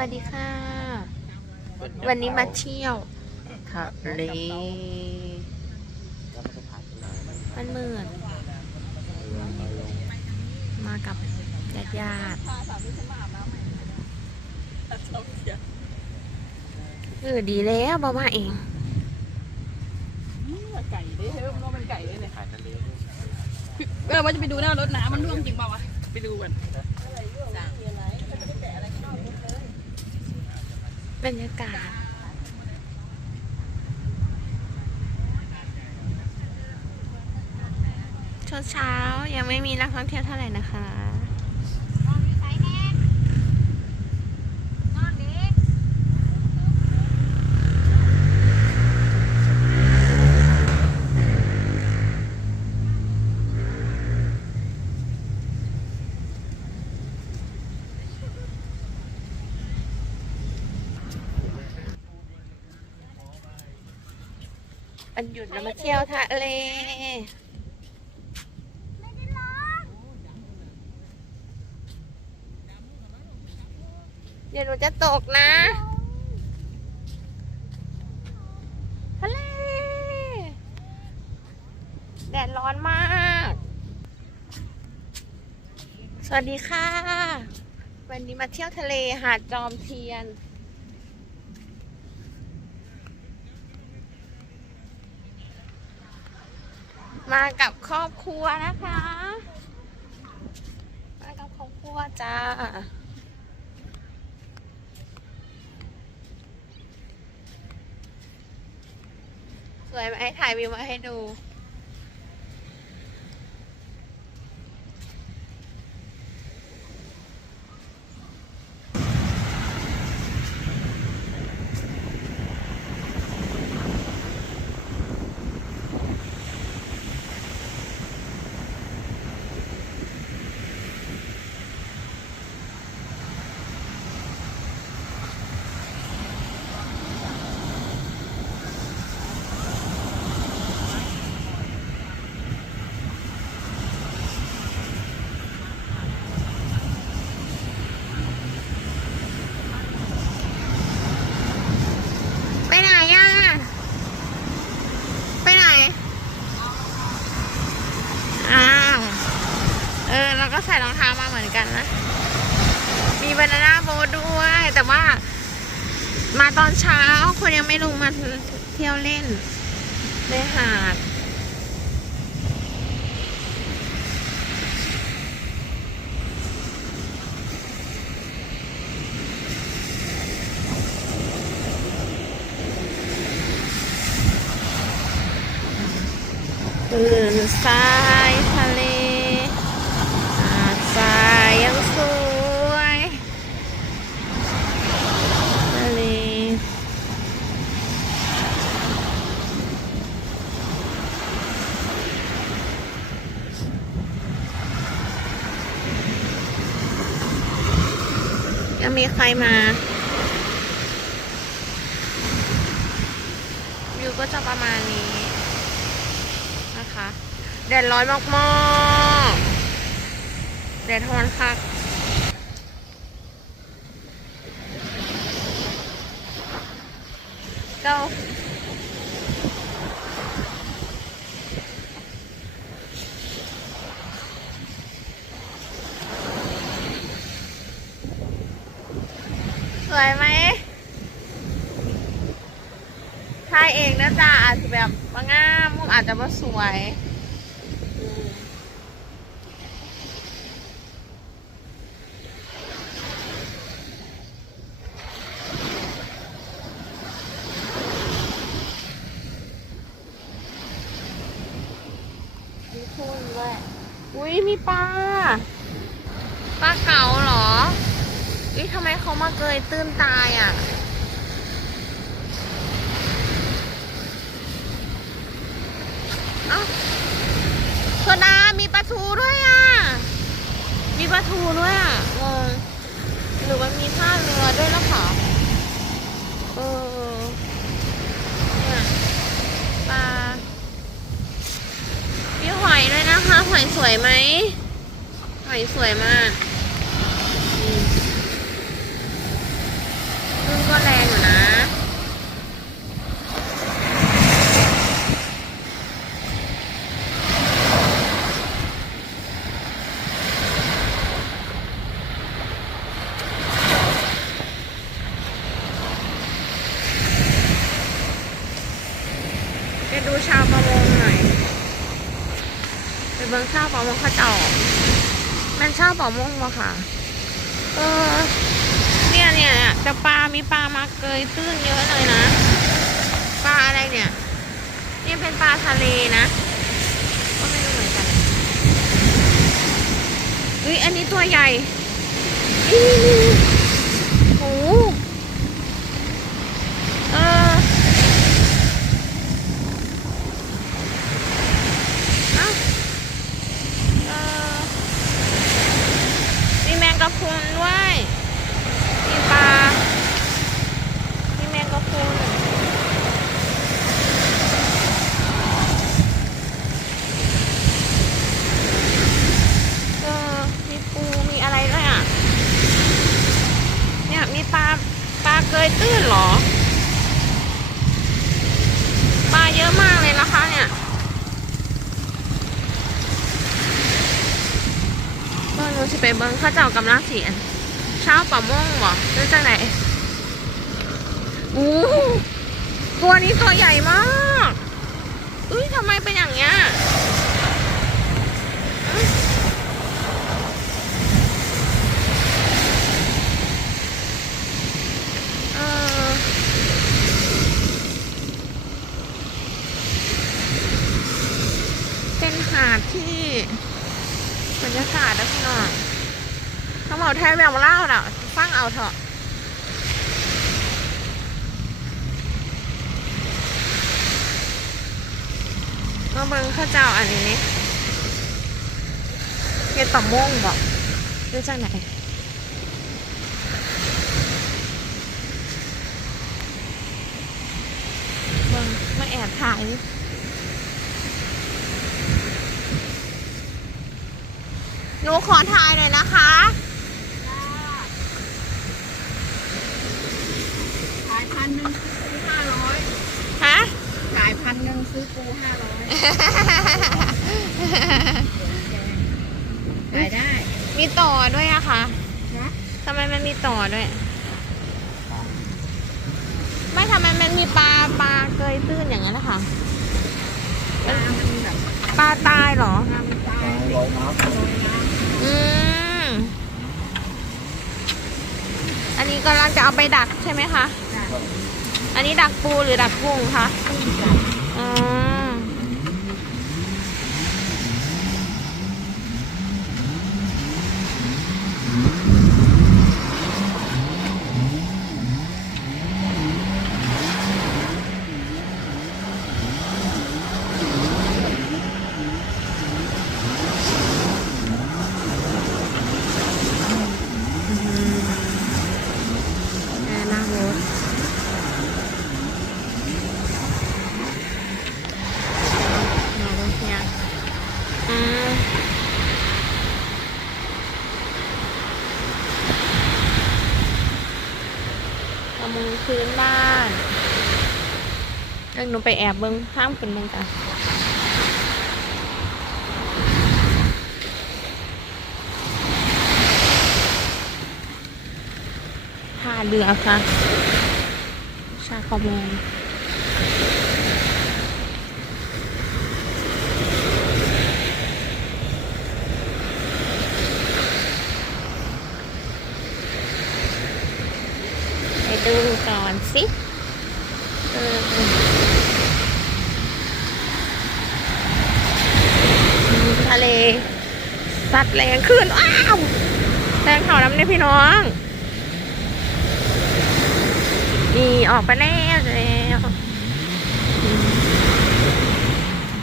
วัสดีค่ะ วันนี้มาเที่ยวทะเลมันเหมือนมากับญาติญาติเออดีแล้วบอมาเองไก่ดิเฮ้ยมันเป็นไก่เลยเนี่ยถ่ายทะเลเออว่าจะไปดูหน้ารถน้ำมันร่วงจริงเปล่าวะไปดูกัน บรรยากาศเช้าเช้ายังไม่มีนักท่องเที่ยวเท่าไหร่นะคะ วันหยุดเรามาเที่ยวทะเลเดี๋ยวหนูจะตกนะ ทะเล แดดร้อนมาก สวัสดีค่ะ วันนี้มาเที่ยวทะเลหาดจอมเทียน มากับครอบครัวนะคะ มากับครอบครัวจ้า สวยไหมถ่ายวิวมาให้ดู ไปไหนอะ ไปไหน อ้าว เออ เราก็ใส่รองเท้ามาเหมือนกันนะ มีบา นาน่าโบด้วย แต่ว่า มาตอนเช้าคนยังไม่ลงมาเที่ยวเล่นในหาดตื่นทรายทะเลหาดทรายยังสวยทะเลยัง มีใครมาวิวก็จะประมาณนี้นะคะแดดร้อนมากๆแดดร้อนคักก็ วยไหมถ่ายเองนะจ๊ะอาจจะแบบว่างามมุมอาจจะว่าสวยมีทุ่นด้วย อุ้ยมีปลา ปลาเก๋าเหรอ อุ้ยทำไมเขามาเกยตื้นตายอะ เอ้าโซดา มีปลาทูด้วยอะ มีปลาทูด้วยอะงงหรือมันมีท่าเรือด้วยแล้วค่ะเออเนี่ยปลามีหอยด้วยนะคะ หอยสวยไหมหอยสวยมากอืม ชาวประมงหน่อย ไป มังชาวประมงเขาจ่อมันชอบป่อมงมาค่ะ เออ เนี่ยเนี่ยเนี่ยแต่ปลา มีปลามาเกยตื้นเยอะเลยนะ ปลาอะไรเนี่ยนี่เป็นปลาทะเลนะ ก็ไม่รู้เหมือนกันอุ้ยอันนี้ตัวใหญ่นี่นี่นี่โอ้โหเออเอ้าเออมีแมงกะพรุนด้วย มีปลา มีแมงกะพรุน เออ มีปู มีอะไรด้วยอะ เนี่ย มีปลา ปลาเก ยตื้นเหรอ ปลาเยอะมากเลยนะคะเนี่ยเบิ่งหนูสิไปเบิ้งข้าเจ้ากำลังสีอันเช้าป่าม่วงบ่หรือจังไหนอู้ตัวนี้ตัวใหญ่มาก อุ้ยทำไมเป็นอย่างเงี้ย เออเป็นหาดที่บรรยากาศนะพี่น้อง เขาบอกแทนแบบเล่าน่ะ ฟังเอาเถอะมาเบิ่งข้าวเจ้าอันนี้นี่เฮ็ดปะม่วงบอกดูจากไหนเบิ่งมาแอบถ่ายหนูขอถ่ายหน่อยนะคะายพันหนึ่งซื้อปูห้าร้อยฮะขายพันหนึ่งซื้อปูห้าร้อยขายได้มีต่อด้วยอะค่ะนะทำไมมันมีต่อด้วย ไม่ทำไมมันมีปลาปลาเกยตื้นอย่างนั้นนะคะปลามันแบบปลาตายเหรอน้ำตาลลอยน้ำลอยน้อืม อันนี้กำลังจะเอาไปดักใช่ไหมคะำจ้ะ อันนี้ดักปูหรือดักกุ้งคะกุ้งจ้ะอืมแม่นั่งรถ เราก็เฮียอืมประมงพื้นบ้านเรื่อง หนูไปแอบเบิ้งข้ามเป็นเบิ้งกันท่าเรือค่ะ ชาคอมมงไปดูก่อนสิเออทะ เลสัตว์แรงขึ้นอ้าวแรงเข่าน้ำเนี่ยพี่น้องนี่ออกไปแล้วแล้ว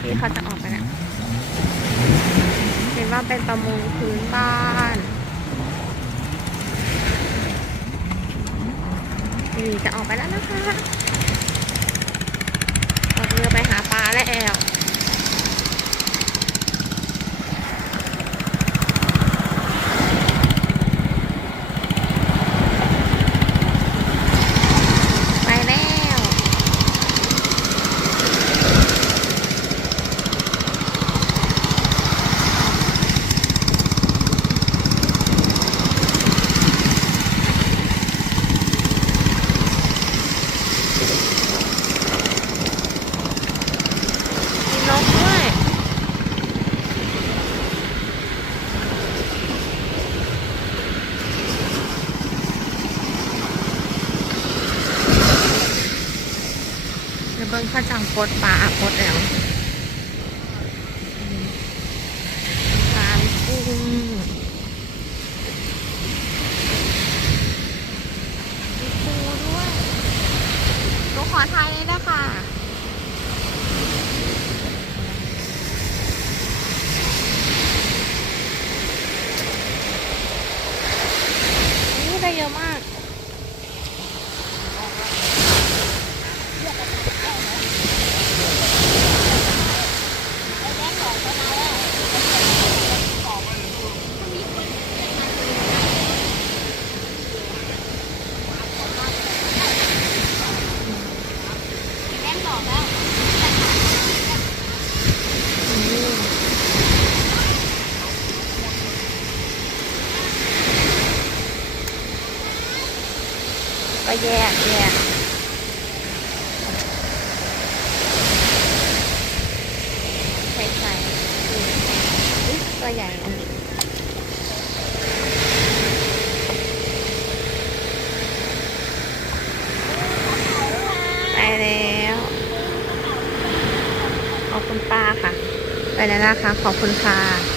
พี่เขาจะออกไปแล้วเห็นว่าเป็นประมงพื้นบ้านนี่จะออกไปแล้วนะคะออกเรือไปหาปลาแล้ว ไปแล้ว เบิ้งข้าจังโพดปลาโพดแล้วปลากุ้งมีปูด้วยหนูขอทายเลยนะคะ นี่ได้เยอะมาก แม่บอกแล้วก็แยกแยกใช่ใช่อุ๊ยตัวใหญ่อันนี้ไปแล้ว ขอบคุณป้าค่ะ ไปแล้วนะคะ ขอบคุณค่ะ